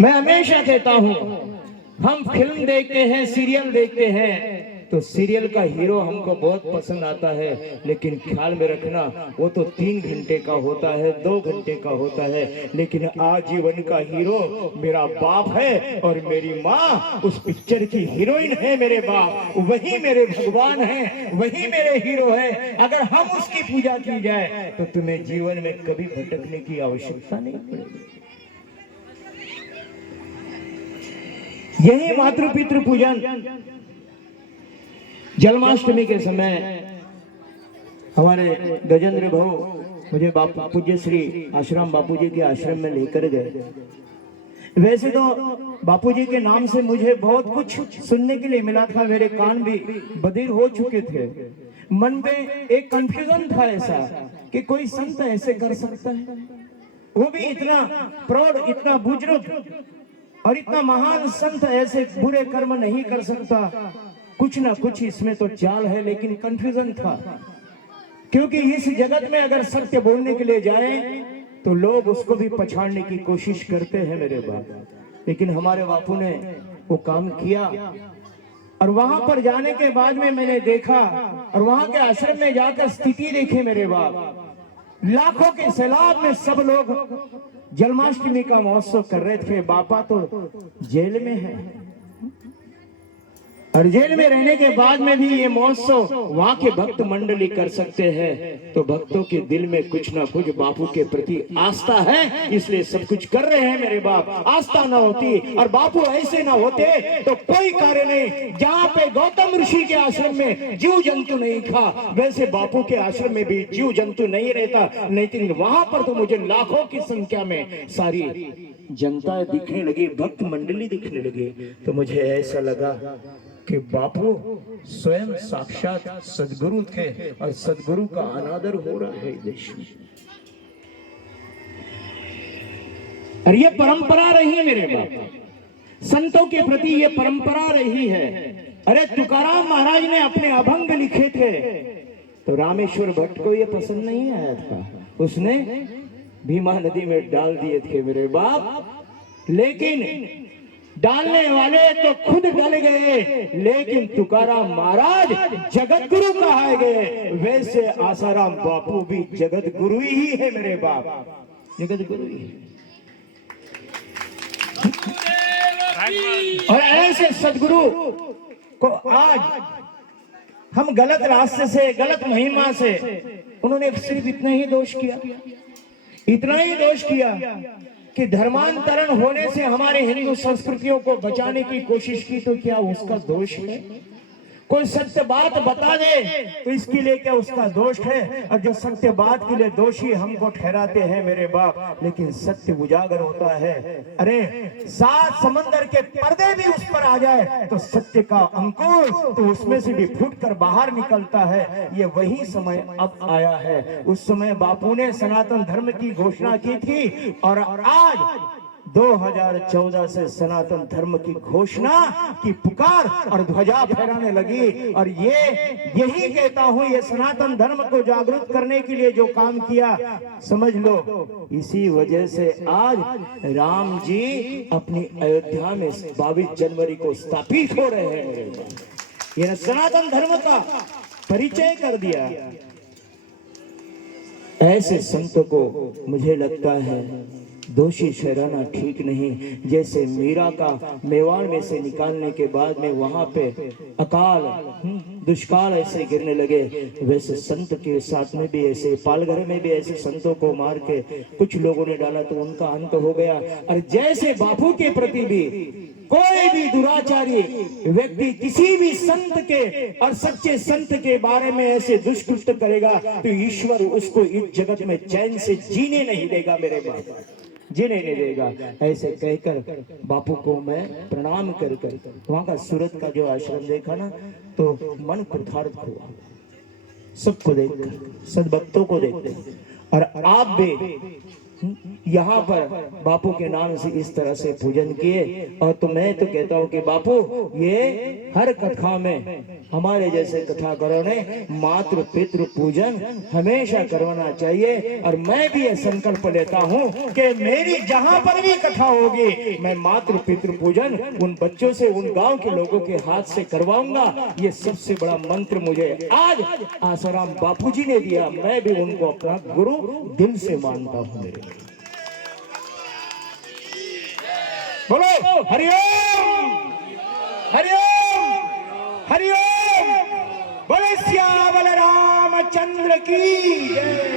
मैं हमेशा कहता हूं, हम फिल्म देखते हैं, सीरियल देखते हैं, तो सीरियल का हीरो हमको बहुत पसंद आता है, लेकिन ख्याल में रखना वो तो 3 घंटे का होता है, 2 घंटे का होता है, लेकिन आजीवन का हीरो मेरा बाप है और मेरी माँ उस पिक्चर की हीरोइन है। मेरे बाप वही मेरे भगवान है, वही मेरे हीरो है। अगर हम उसकी पूजा की जाए तो तुम्हें जीवन में कभी भटकने की आवश्यकता नहीं पड़ेगी। यही मातृ पितृ पूजन जन्माष्टमी के समय हमारे गजेंद्र भाऊ मुझे पूज्य श्री आश्रम बापूजी के आश्रम में लेकर गए। वैसे तो बापूजी के नाम से मुझे बहुत कुछ सुनने के लिए मिला था, मेरे कान भी बधिर हो चुके थे। मन में एक कंफ्यूजन था ऐसा कि कोई संत ऐसे कर सकता है, वो भी इतना प्रौढ़, इतना बुजुर्ग और इतना महान संत ऐसे बुरे कर्म नहीं कर सकता। कुछ ना कुछ इसमें तो चाल है, लेकिन कंफ्यूजन था, क्योंकि इस जगत में अगर सत्य बोलने के लिए जाए तो लोग उसको भी पछाड़ने की कोशिश करते हैं मेरे बाप। लेकिन हमारे बापू ने वो काम किया, और वहां पर जाने के बाद में मैंने देखा, और वहां के आश्रम में जाकर स्थिति देखी मेरे बाप। लाखों के सैलाब में सब लोग जन्माष्टमी का महोत्सव कर रहे थे। बापा तो जेल में है, और जेल में रहने के बाद में भी ये महोत्सव वहां के भक्त मंडली कर सकते हैं, तो भक्तों के दिल में कुछ ना कुछ बापू के प्रति आस्था है, इसलिए सब कुछ कर रहे हैं मेरे बाप। आस्था ना होती और बापू ऐसे ना होते तो कोई कार्य नहीं। जहाँ पे गौतम ऋषि के आश्रम में जीव जंतु नहीं था, वैसे बापू के आश्रम में भी जीव जंतु नहीं रहता। लेकिन वहां पर तो मुझे लाखों की संख्या में सारी जनता दिखने लगी, भक्त मंडली दिखने लगी, तो मुझे ऐसा लगा कि बापू स्वयं साक्षात सदगुरु थे, और सदगुरु का अनादर हो रहा है देश में। और ये परंपरा रही मेरे बाप, संतों के प्रति ये परंपरा रही है। अरे तुकाराम महाराज ने अपने अभंग लिखे थे, तो रामेश्वर भट्ट को ये पसंद नहीं आया था, उसने भीमा नदी में डाल दिए थे मेरे बाप। लेकिन डालने वाले तो खुद डल गए, लेकिन तुकाराम महाराज जगत गुरु कहाए गए। वैसे आसाराम बापू भी जगत गुरु ही है मेरे बाप, जगत गुरु ही है। और ऐसे सदगुरु को आज हम गलत रास्ते से, गलत महिमा से, उन्होंने सिर्फ इतना ही दोष किया, इतना ही दोष किया कि धर्मांतरण होने से हमारे हिंदू संस्कृतियों को बचाने की कोशिश की, तो क्या उसका दोष है? कोई सत्य बात बता दे तो इसके लिए क्या उसका दोष है? और जो सत्य बात के लिए दोषी हमको ठहराते हैं मेरे बाप, लेकिन सत्य उजागर होता है। अरे 7 समंदर के पर्दे भी उस पर आ जाए तो सत्य का अंकुर तो उसमें से भी फूट कर बाहर निकलता है। ये वही समय अब आया है। उस समय बापू ने सनातन धर्म की घोषणा की थी, और आज 2014 से सनातन धर्म की घोषणा की पुकार और ध्वजा फहराने लगी। और यही कहता हूं, ये सनातन धर्म को जागरूक करने के लिए जो काम किया, समझ लो इसी वजह से आज राम जी अपनी अयोध्या में 22 जनवरी को स्थापित हो रहे हैं। ये सनातन धर्म का परिचय कर दिया। ऐसे संतों को मुझे लगता है दोषी ठहराना ठीक नहीं। जैसे मीरा का मेवाड़ में से निकालने के बाद में वहां पे अकाल दुष्काल ऐसे गिरने लगे, वैसे संत के साथ में भी ऐसे, पालघर में भी ऐसे संतों को मार के कुछ लोगों ने डाला तो उनका अंत हो गया। और जैसे बापू के प्रति भी कोई भी दुराचारी व्यक्ति किसी भी संत के और सच्चे संत के बारे में ऐसे दुष्कृत्य करेगा तो ईश्वर उसको इस जगत में चैन से जीने नहीं देगा मेरे बाप, जीने नहीं देगा। ऐसे कहकर बापू को मैं प्रणाम कर वहां का सूरत का जो आश्रम देखा ना, तो मन कृतार्थ हुआ। सबको देखकर, सद्भक्तों को देखकर, और आप भी यहाँ पर बापू के नाम से इस तरह से पूजन किए। और तो मैं तो कहता हूँ कि बापू ये हर कथा में हमारे जैसे कथाकारों ने मातृ पितृ पूजन हमेशा करवाना चाहिए। और मैं भी यह संकल्प लेता हूँ कि मेरी जहां पर भी कथा होगी मैं मातृ पितृ पूजन उन बच्चों से, उन गांव के लोगों के हाथ से करवाऊंगा। ये सबसे बड़ा मंत्र मुझे आज आसाराम बापूजी ने दिया, मैं भी उनको अपना गुरु दिल से मानता हूँ। बोलो हरिओम।